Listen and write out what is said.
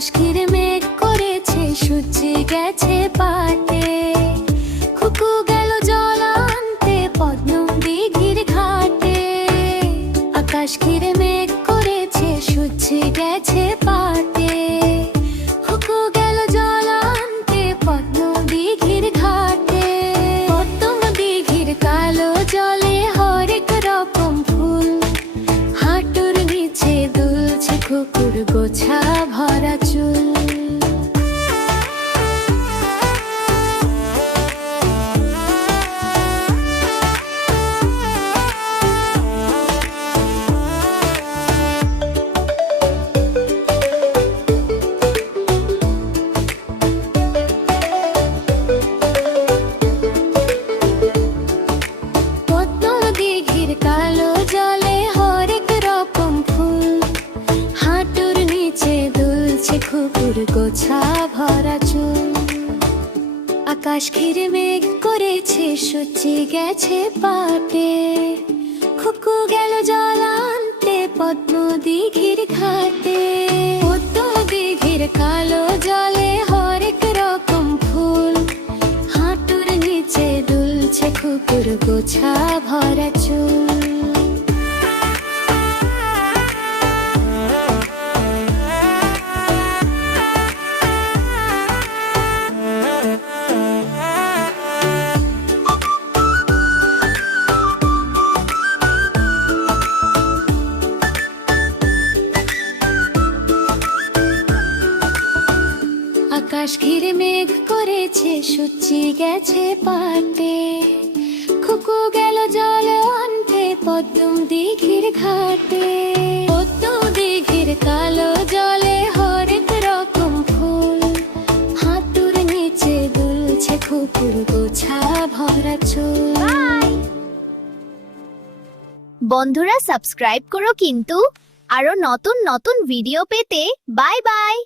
আকাশ ঘিরে মেঘ করেছে, সূর্যি গেছে পাটে। খুকু গেল জল আনতে পদ্ম দিঘির ঘাটে। আকাশ ঘিরে মেঘ করেছে, সূর্যি গেছে পাটে। খুকু গেল জল আনতে পদ্ম দিঘির ঘাটে। পদ্ম দিঘির কালো জলে হরেক রকম ফুল, হাঁটুর নিচে দুলছে খুকুর গোছা ভরা চুল। পদ্ম দিঘির কালো জলে হরেক রকম ফুল, হাঁটুর নিচে দুলছে খুকুর গোছা ভরা চুল। আকাশ ঘিরে মেঘ করেছে, সূর্যি গেছে পাটে। খুকু গেল জল আনতে পদ্ম দিঘির ঘাটে। পদ্ম দিঘির কালো জলে হরেক রকম ফুল, হাঁটুর নিচে দুলছে খুকুর গোছা ভরা চুল। আকাশ ঘিরে মেঘ করেছে, সূর্যি গেছে পাটে। খুকু গেল জল আনতে পদ্ম দিঘির ঘাটে। পদ্ম দিঘির কালো জলে হরেক রকম ফুল, হাঁটুর নিচে দুলছে খুকুর গোছা ভরা চুল। বন্ধুরা সাবস্ক্রাইব করো কিন্তু আরো নতুন নতুন ভিডিও পেতে। Bye bye.